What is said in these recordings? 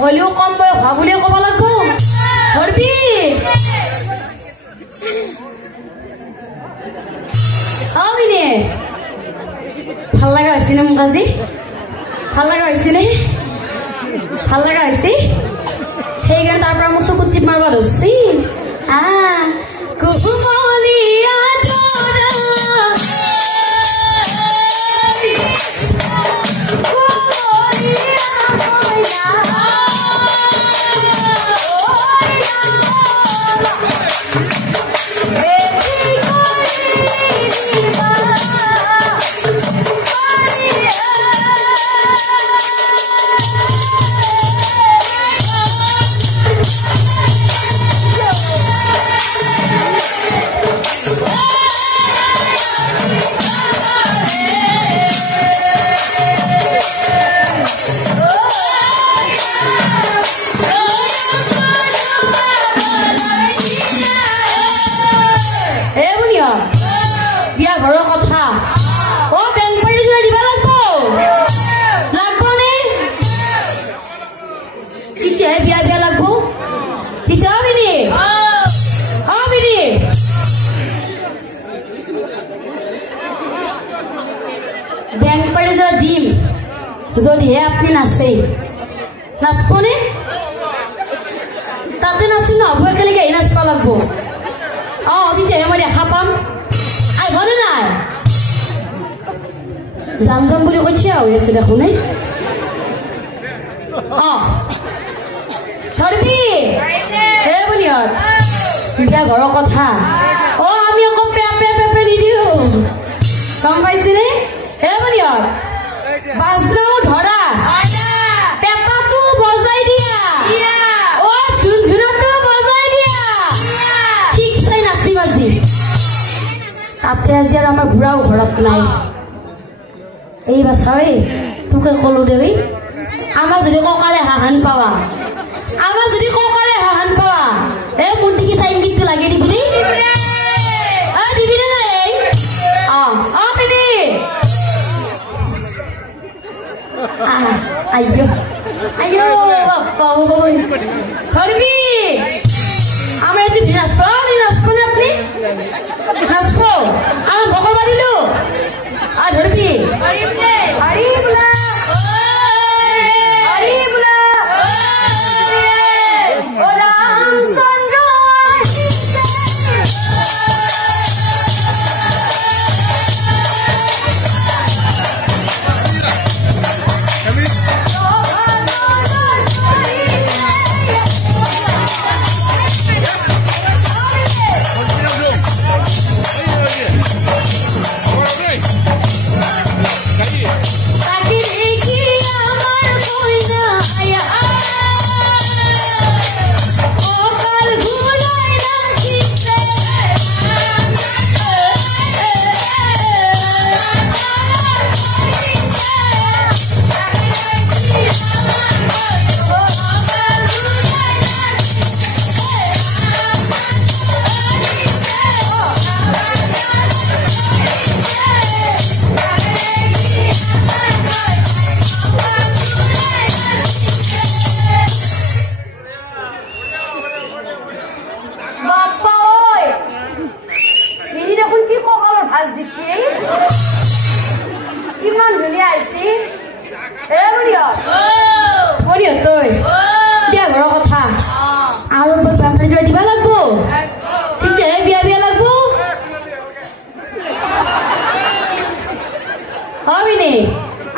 হলেও কম বয়স হোৱা বুলিয়ে ক'ব লাগিব ধৰবি আমিনে ভাল লাগা হৈছে নে মোক আজি ভাল লাগা হৈছে নে ভাল লাগা হৈছে সেইকাৰণে তাৰ পৰা মোক চকুত টিপ মাৰবা ধৰছি কুকুমলীয়া বিয়া ঘৰৰ কথা অ বেংক পাৰি যোৱা দিবা লাগব নে কিছে বিয়া বিয়া লাগব পিছে আবিনি বেংক পাৰি যোৱা দিম যদিহে আপনি নাচবনে তাতে নাচি নহব একেলগে আহি নাচবা লাগব তেতিয়াহে মই দেখা পাম আহিবনে নাই যাম যাম বুলি কৈ থিয়া হৈ আছে দেখোন ধৰবি বুলিহঁত বিয়া ঘৰৰ কথা আমি আকৌ পেপে নিদিও গম পাইছেনে বুলিহঁত বাজনাও ধৰা পেপাটো বজাই দিয়া ঝুনঝুনাটো বজাই দিয়া ঠিক চাই নাচি বাজি তাতে আজি আৰু আমাৰ বুঢ়াও ঘৰত নাই এই বাচাই তোকে কলো দেবি আমাৰ যদি ককাৰে হাহান পাৱা মুন্তিকি চাইন গীতটো লাগে দিবি দিবি নে নাই পিনি আইয়ো বাবু ধরবি আমরা যদি নাচবো না আপনি নাচবো আমার ভগর বাড়িলো আর ধরবি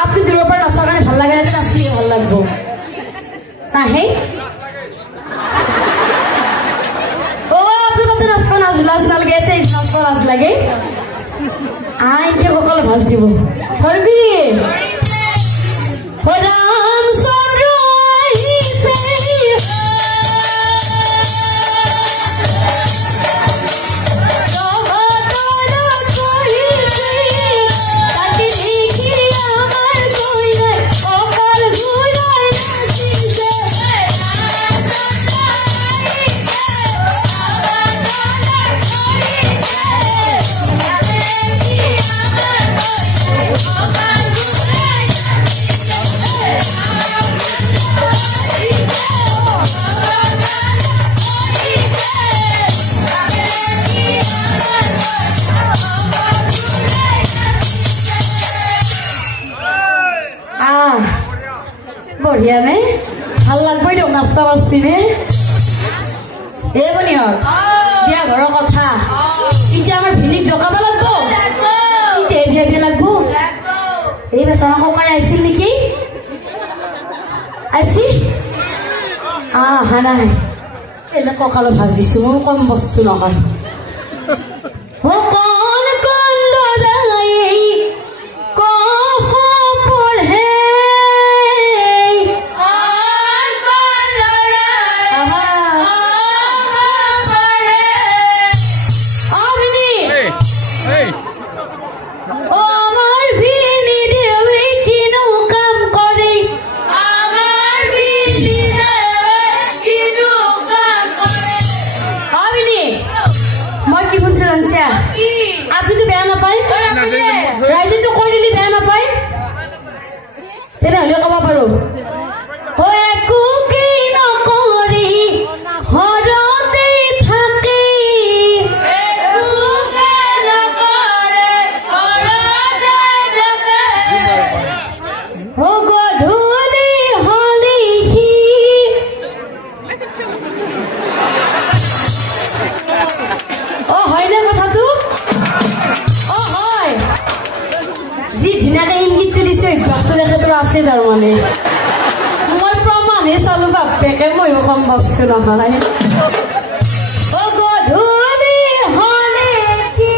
আপনি দূৰৰ পৰা নাচাৰ কাৰণে ভাল লাগে নাচিলে ভাল লাগিব নাহে আপনি তাতে নাচব লাজ নালাগে এতে নাচব লাজ লাগে এতিয়া সকলো ভাজ দিব ধৰবি বঢ়িয়া নে ভাল লাগবই দিয়ক নাচবা পাৰছি নে এই বনিয়ৰ বিয়া ঘৰৰ কথা এতিয়া আমাৰ ভিনিক জগাব লাগব এতিয়া বিয়া লাগব এই বেচা ককাৰ আহিছিল নেকি আহিছি আহা নাই এলে কঁকালত ভাজিছো মোৰ কম বস্তু নহয় আপনি তো বেয়া নাপায় ৰাইজে তো কৈ দিলি বেয়া নাপায় তেনেহ'লে ক'ব পাৰো একো কি নকৰি ঘৰতে থাকি গধূলি হলিহি হয়নে কথাটো যি ধুনীয়াকে ইংগিতটো দিছে অভ্যাসটো তেখেতৰ আছে তাৰমানে মই প্ৰমাণে চালো বাপেকে ময়ো কম বস্তু নহয় গধূলি হলে কি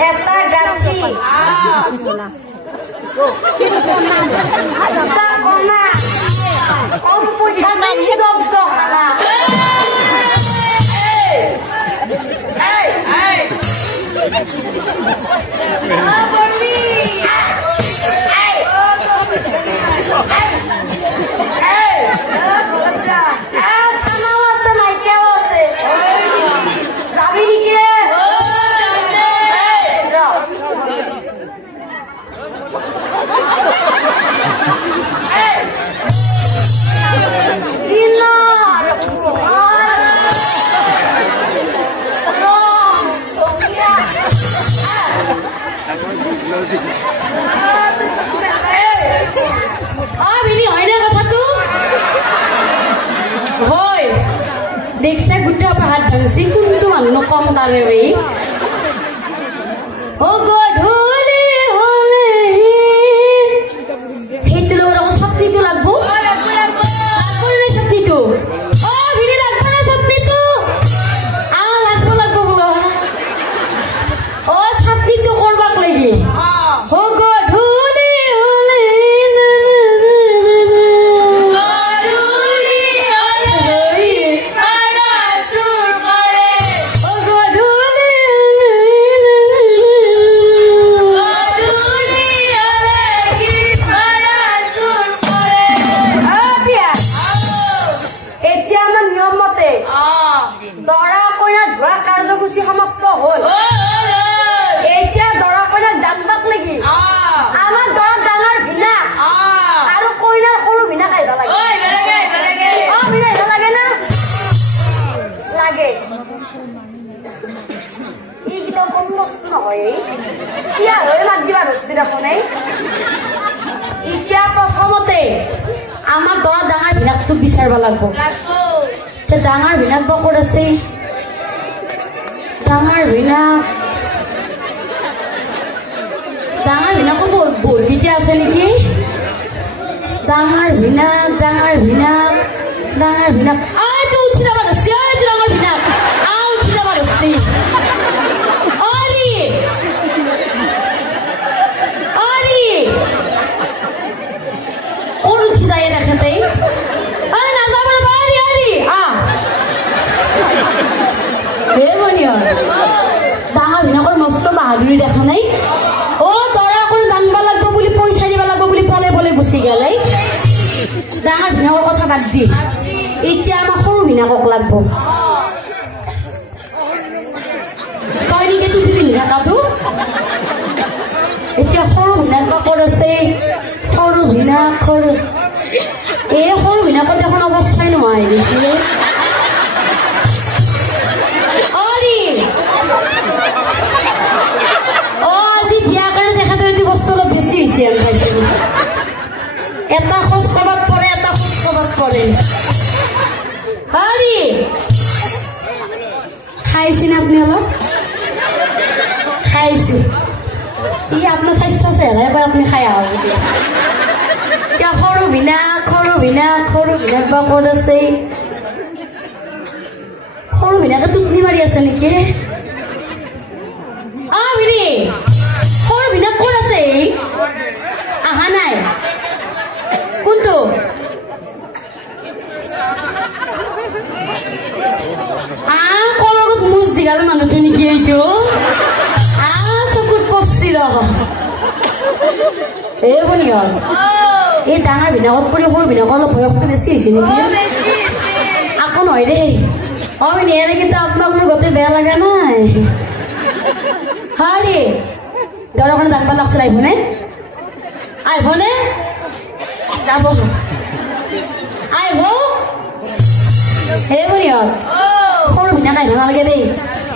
এটা গাছি কম পয়সা দেখছে গোটেই হাত ভাঙছি কোনটো মানুহ কম তাৰে গধূলি হলে সেইটো লগত আকৌ চাটনিটো লাগব চাটনিটো ভিনি লাগব না চাটনিটো লাগব বোলো চাটনিটো কৰবাক লাগি গধূলি হলে দৰা কইনাৰ ধোৱা কাৰ্যসূচী সমাপ্ত হল এতিয়া দৰা কইনাক দামবাক লাগি আমাৰ দৰাৰ ডাঙৰ ভিনা আৰু কইনাৰ সৰু ভিনা খাইব লাগে ভিনা আহিব লাগে না লাগে এইকেইটা কম বস্তু নহয় চিয়া হৈ মাত দিবা ধৰছি দেখোন এতিয়া প্ৰথমতে আমাৰ দৰাৰ ডাঙৰ ভিনাকটোক বিচাৰিব লাগিব ডাঙৰ ভিনাক বা ক'ত আছে ডাঙৰ ভিনাকো বৰগীতে আছে নেকি ডাঙৰ ভিনাক তো উঠি যাব ধৰছি ডাঙৰ ভিনাক উঠি যাব ধৰছি ক'ত উঠি যায় তেখেতে নাযাব ডাঙৰ ভিনাকৰ মস্ত বাহাদুৰি দেখা নাই দৰা কৰি দাঙবা লাগব বুলি পইচা দিব লাগব বুলি পলে পলে গুচি গেল ডাঙৰ ভিনাকৰ কথা বাদ দি এতিয়া আমাৰ সৰু ভিনাকক লাগব তই নেকি টুপি পিন্ধি থাকাটো এতিয়া সৰু ভিনাক বা ক'ত আছে সৰু ভিনাক এই সৰু ভিনাকৰ দেখোন অৱস্থাই নোহোৱা হৈ গৈছিলে আজি বিয়াৰ কাৰণে তেখেতৰ এইটো বস্তু অলপ বেছি হৈছে আমি খাইছিলো এটা খোজ ক'ৰবাত পৰে এটা খোজ ক'ৰবাত পৰে হৰি খাইছেনে আপুনি অলপ খাইছো ই আপোনাৰ স্বাস্থ্য চেহেৰাই পাই আপুনি খাই আহক এতিয়া সৰু ভিনাক বা ক'ত আছে সৰু ভিনাকে টোপনি মাৰি আছে নেকি ভিনি সৰু ভিনাক ক'ত আছে আহা নাই কোনটো কলগত মুজ দীঘল মানুহটো নেকি এইটো চকুত পচি ৰহ এই শুনি হ'ল এই ডাঙৰ ভিনাকত পৰি সৰু ভিনাকৰ অলপ বয়সটো বেছি হৈছে নেকি আকৌ নহয় দেই ভিনি এনে কিন্তু আপোনাক মোৰ গোটেই বেয়া লগা নাই হৰি দৰৰ কাৰণে দাগবা লাগছিল আহিবনে যাব আহিব এই শুনি হ'ল সৰু ভিনাক আহিব নালাগে দেই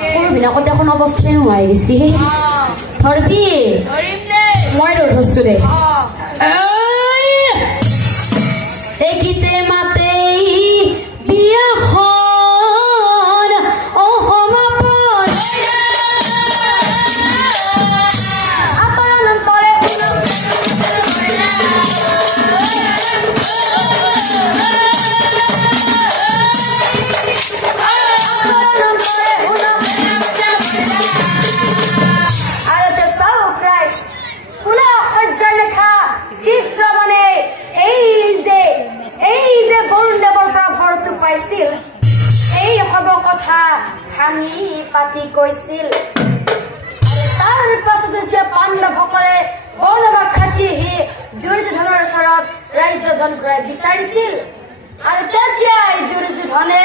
সৰু ভিনাকত দেখোন অৱস্থাই নোহোৱাই গৈছে ধৰবি মই ধৰছো দে এইগীতে মাতে বিয়াখন সমাপন পাইছিল এই হব কথা ভাঙি পাতি কৈছিল তাৰ পাছত যেতিয়া পাণ্ডৱসকলে বনবাস খাটি আহি দুৰ্যোধনৰ ওচৰত ৰাজ্যধন ঘূৰাই বিচাৰিছিল আৰু তেতিয়াই দুৰ্যোধনে